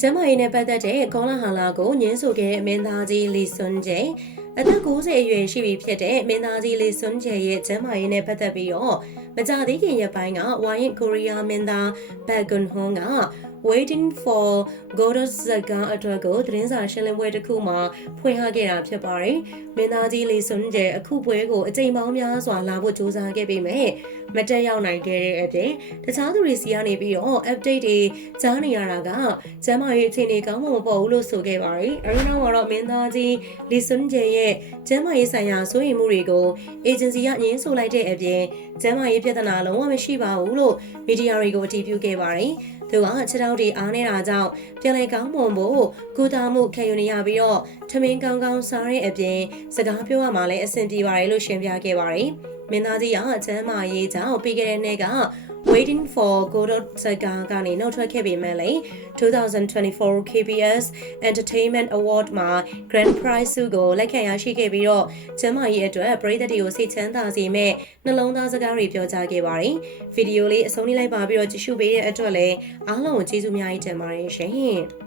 ကျမ်းမာရေးနဲ့ပတ်သက်တဲ့ကောလာဟာလာကိုညှင်းဆိုခဲ့တဲ့မင်းသားကြီးလီဆွန်ဂျေအသက်90အရွယ်ရှိပြီဖြစ်တဲ့မင်းသားကြီးလီဆွန်ဂျေရဲ့ကျမ်းမာရေးနဲ့ပတ်သက်ပြီးတော့မကြသေးခင်ရက်ပိုင်းကဝိုင်းကိုရီးယားမင်းသားဘက်ဂွန်ဟွန်က waiting for Godot Zaga အတွက်ကိုသတင်းစာရှင်းလင်းပွဲတစ်ခုမှာဖွင့်ဟခဲ့တာဖြစ်ပါတယ်။မင်းသားကြီးလီဆွန်ဂျေအခုပွဲကိုအကြိမ်ပေါင်းများစွာလာဖို့ကြိုးစားခဲ့ပေမဲ့မတက်ရောက်နိုင်ခဲ့တဲ့အပြင်တခြားသူတွေစီကနေပြီးတော့ update တွေကြားနေရတာကကျမ်းမာရေးအခြေအနေကောင်းမှမပေါ်ဘူးလို့ဆိုခဲ့ပါတယ်။အဲဒီနောက်မှာတော့မင်းသားကြီးလီဆွန်ဂျေရဲ့ကျမ်းမာရေးဆိုင်ရာစိုးရိမ်မှုတွေကို agency ကငင်းဆိုလိုက်တဲ့အပြင်ကျမ်းမာရေးပြဿနာလုံးဝမရှိပါဘူးလို့မီဒီယာတွေကိုအတည်ပြုခဲ့ပါတယ်။သူကခြေထောက်တွေအားနေတာကြောင့်ပြန်လည်ကောင်းမွန်ဖို့ကုသမှုခံယူနေရပြီးတော့ထမင်းကောင်းကောင်းစားတဲ့အပြင်စကားပြောရမှလည်းအဆင်ပြေပါတယ်လို့ရှင်းပြခဲ့ပါတယ်။မင်းသားကြီးကအချမ်းမာရေးကြောင့်ပြီးခဲ့တဲ့နှစ်က waiting for Godot Saga ကနေနောက်ထွက်ခဲ့ပေမဲ့လည်း2024 KBS Entertainment Award မှာ Grand Prize ဆုကိုလက်ခံရရှိခဲ့ပြီးတော့ကျမ်းမာရေးအတွက်ပရိသတ်တွေကိုစိတ်ချမ်းသာစေမဲ့နှလုံးသားစကားတွေပြောကြားခဲ့ပါတယ်။ဗီဒီယိုလေးအဆုံးလေးလိုက်ပါပြီးတော့ကြည့်ရှုပေးတဲ့အတွက်လည်းအားလုံးကိုကျေးဇူးများကြီးတင်ပါတယ်ရှင်။